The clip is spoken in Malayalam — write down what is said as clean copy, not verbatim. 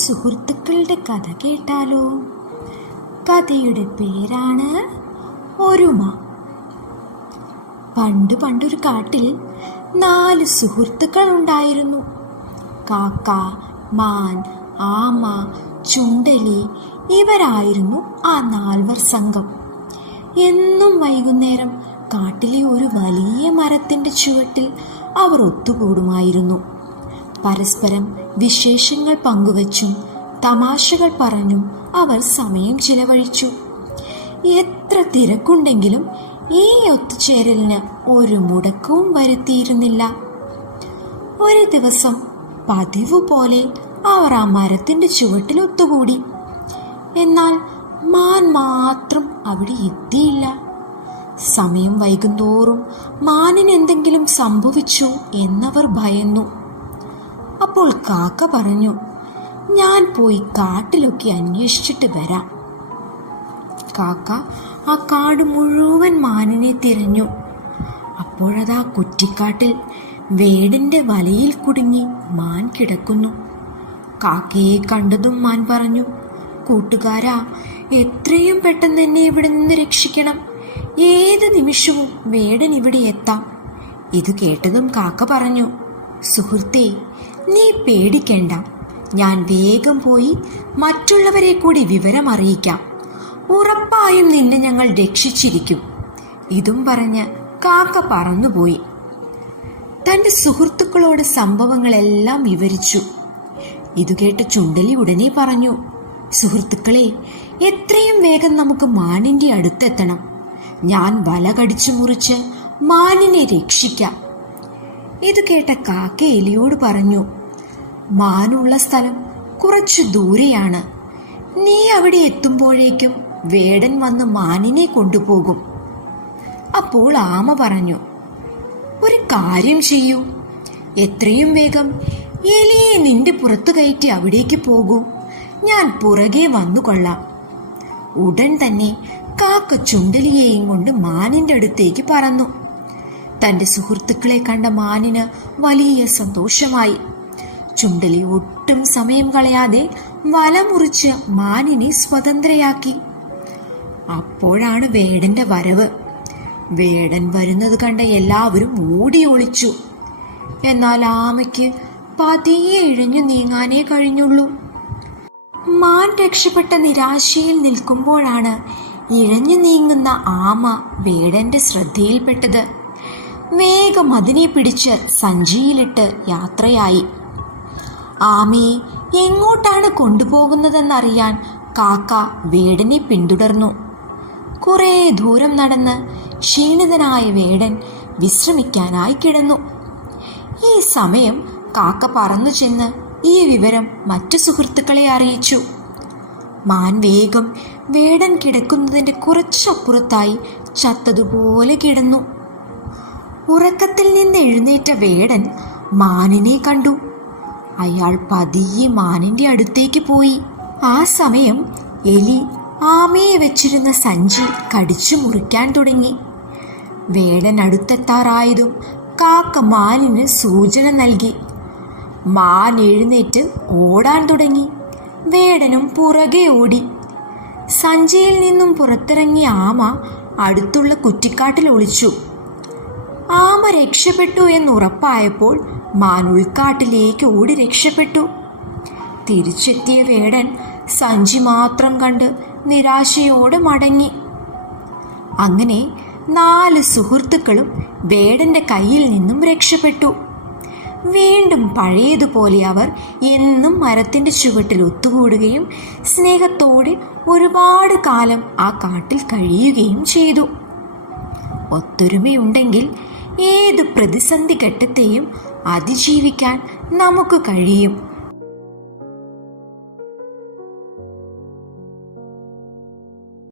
സുഹൃത്തുക്കളുടെ കഥ കേട്ടാലോ? കഥയുടെ പേരാണ് ഒരുമ. പണ്ടൊരു കാട്ടിൽ 4 സുഹൃത്തുക്കൾ ഉണ്ടായിരുന്നു. കാക്ക, മാൻ, ആമ, ചുണ്ടലി ഇവരായിരുന്നു ആ 4 സംഘം. എന്നും വൈകുന്നേരം കാട്ടിലെ ഒരു വലിയ മരത്തിന്റെ ചുവട്ടിൽ അവർ ഒത്തുകൂടുമായിരുന്നു. പരസ്പരം വിശേഷങ്ങൾ പങ്കുവച്ചും തമാശകൾ പറഞ്ഞും അവർ സമയം ചിലവഴിച്ചു. എത്ര തിരക്കുണ്ടെങ്കിലും ഈ ഒത്തുചേരലിന് ഒരു മുടക്കവും വരുത്തിയിരുന്നില്ല. ഒരു ദിവസം പതിവ് പോലെ അവർ ആ മരത്തിന്റെ ചുവട്ടിൽ ഒത്തുകൂടി. എന്നാൽ മാൻ മാത്രം അവിടെ എത്തിയില്ല. സമയം വൈകുന്തോറും മാനിന് എന്തെങ്കിലും സംഭവിച്ചു എന്നവർ ഭയന്നു. അപ്പോൾ കാക്ക പറഞ്ഞു, ഞാൻ പോയി കാട്ടിലൊക്കെ അന്വേഷിച്ചിട്ട് വരാം. കാക്ക ആ കാട് മുഴുവൻ മാനിനെ തിരഞ്ഞു. അപ്പോഴതാ കുറ്റിക്കാട്ടിൽ വേടന്റെ വലയിൽ കുടുങ്ങി മാൻ കിടക്കുന്നു. കാക്കയെ കണ്ടതും മാൻ പറഞ്ഞു, കൂട്ടുകാരാ, എത്രയും പെട്ടെന്ന് എന്നെ ഇവിടെ നിന്ന് രക്ഷിക്കണം. ഏത് നിമിഷവും വേടൻ ഇവിടെ എത്താം. ഇത് കേട്ടതും കാക്ക പറഞ്ഞു, സുഹൃത്തേ, നീ പേടിക്കേണ്ട. ഞാൻ വേഗം പോയി മറ്റുള്ളവരെ കൂടി വിവരം അറിയിക്കാം. ഉറപ്പായും നിന്നെ ഞങ്ങൾ രക്ഷിച്ചിരിക്കും. ഇതും പറഞ്ഞ് കാക്ക പറന്നുപോയി. തന്റെ സുഹൃത്തുക്കളോട് സംഭവങ്ങളെല്ലാം വിവരിച്ചു. ഇതുകേട്ട് ചുണ്ടലി ഉടനെ പറഞ്ഞു, സുഹൃത്തുക്കളെ, എത്രയും വേഗം നമുക്ക് മാനിന്റെ അടുത്തെത്തണം. ഞാൻ വല കടിച്ചു മുറിച്ച് മാനിനെ രക്ഷിക്കാം. ഇത് കേട്ട കാക്ക എലിയോട് പറഞ്ഞു, മാനുള്ള സ്ഥലം കുറച്ചു ദൂരെയാണ്. നീ അവിടെ എത്തുമ്പോഴേക്കും വേടൻ വന്ന് മാനിനെ കൊണ്ടുപോകും. അപ്പോൾ ആമ പറഞ്ഞു, ഒരു കാര്യം ചെയ്യൂ. എത്രയും വേഗം എലിയെ നിന്റെ പുറത്തു കയറ്റി അവിടേക്ക് പോകൂ. ഞാൻ പുറകെ വന്നുകൊള്ളാം. ഉടൻ തന്നെ കാക്ക ചുണ്ടലിയെയും കൊണ്ട് മാനിന്റെ അടുത്തേക്ക് പറന്നു. തന്റെ സുഹൃത്തുക്കളെ കണ്ട മാനിന് വലിയ സന്തോഷമായി. ചുണ്ടലി ഒട്ടും സമയം കളയാതെ വല മുറിച്ച് മാനിനെ സ്വതന്ത്രയാക്കി. അപ്പോഴാണ് വേടന്റെ വരവ്. വേടൻ വരുന്നത് കണ്ട എല്ലാവരും ഓടി ഒളിച്ചു. എന്നാൽ ആമയ്ക്ക് പതിയെ ഇഴഞ്ഞു നീങ്ങാനേ കഴിഞ്ഞുള്ളൂ. മാൻ രക്ഷപ്പെട്ട നിരാശയിൽ നിൽക്കുമ്പോഴാണ് ഇഴഞ്ഞു നീങ്ങുന്ന ആമ വേടന്റെ ശ്രദ്ധയിൽപ്പെട്ടത്. വേഗം അതിനെ പിടിച്ച് സഞ്ചിയിലിട്ട് യാത്രയായി. ആമയെ എങ്ങോട്ടാണ് കൊണ്ടുപോകുന്നതെന്നറിയാൻ കാക്ക വേടനെ പിന്തുടർന്നു. കുറേ ദൂരം നടന്ന് ക്ഷീണിതനായ വേടൻ വിശ്രമിക്കാനായി കിടന്നു. ഈ സമയം കാക്ക പറന്നു ചെന്ന് ഈ വിവരം മറ്റു സുഹൃത്തുക്കളെ അറിയിച്ചു. മാൻ വേഗം വേടൻ കിടക്കുന്നതിന്റെ കുറച്ചപ്പുറത്തായി ചത്തതുപോലെ കിടന്നു. ഉറക്കത്തിൽ നിന്ന് എഴുന്നേറ്റ വേടൻ മാനിനെ കണ്ടു. അയാൾ പതിയെ മാനിന്റെ അടുത്തേക്ക് പോയി. ആ സമയം എലി ആമയെ വെച്ചിരുന്ന സഞ്ചി കടിച്ചു മുറിക്കാൻ തുടങ്ങി. വേടൻ അടുത്തെത്താറായതും കാക്ക മാനിന് സൂചന നൽകി. മാൻ എഴുന്നേറ്റ് ഓടാൻ തുടങ്ങി. വേടനും പുറകെ ഓടി. സഞ്ചിയിൽ നിന്നും പുറത്തിറങ്ങിയ ആമ അടുത്തുള്ള കുറ്റിക്കാട്ടിൽ ഒളിച്ചു. ആമ രക്ഷപ്പെട്ടു എന്നുറപ്പായപ്പോൾ മാൻ ഉൾക്കാട്ടിലേക്ക് ഓടി രക്ഷപ്പെട്ടു. തിരിച്ചെത്തിയ വേടൻ സഞ്ചി മാത്രം കണ്ട് നിരാശയോടെ മടങ്ങി. അങ്ങനെ 4 സുഹൃത്തുക്കളും വേടന്റെ കയ്യിൽ നിന്നും രക്ഷപ്പെട്ടു. വീണ്ടും പഴയതുപോലെ അവർ എന്നും മരത്തിന്റെ ചുവട്ടിൽ ഒത്തുകൂടുകയും സ്നേഹത്തോടെ ഒരുപാട് കാലം ആ കാട്ടിൽ കഴിയുകയും ചെയ്തു. ഒത്തൊരുമയുണ്ടെങ്കിൽ ഏത് പ്രതിസന്ധി ഘട്ടത്തെയും അതിജീവിക്കാൻ നമുക്ക് കഴിയും.